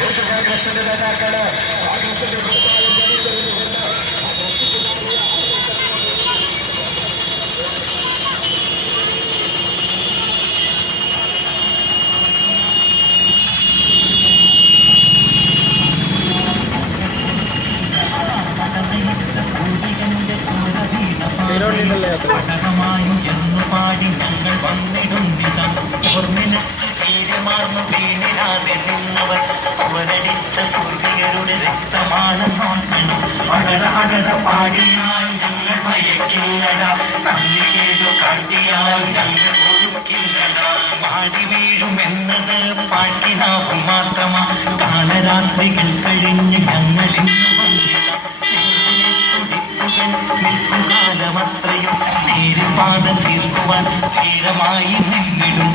youth കോൺഗ്രസിന്റെ നേതാക്കള് കോൺഗ്രസിന്റെ എന്ന് പാടി ഞങ്ങൾ വന്നിടുന്നില്ല വീണിടാതെ നിന്നവർ അവരടിച്ച പൂർവികരുടെ രക്തമാണ് നോക്കണം അകട പാടിയാൽ ഞങ്ങൾ ഭയക്കില്ലട തല്ലികേടു കാട്ടിയാൽ ഞങ്ങൾ ഒഴുക്കില്ലട പാടി വീഴുമെന്നത് പാട്ടിനാവും മാത്രമാ കാലരാത്രികൾ കഴിഞ്ഞ് ഞങ്ങളിന്ന് വന്നിട നിൽക്കുകാലമത്രയും നേരിപ്പാത തീർക്കുവാൻ ധീരമായി നിന്നിടും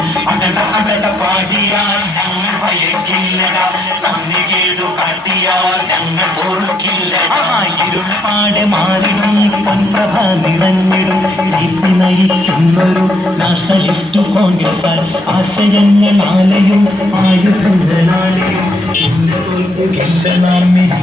അകട പാടിയാൽ ഞങ്ങൾ ഭയക്കില്ലട നന്ദി കേടു കാട്ടിയാൽ ഞങ്ങൾ ഓർക്കില്ലട ഇരുൾപാടെ മാറിടും പൊൻപ്രഭ നിറഞ്ഞിടും നീട്ടി നയിക്കുന്നൊരു നാഷണലിസ്റ്റ് കോൺഗ്രസ് ആശയങ്ങളാലെയും ആയുധങ്ങളാലെയും ഇന്ന് തോൽക്കുകയില്ല നാം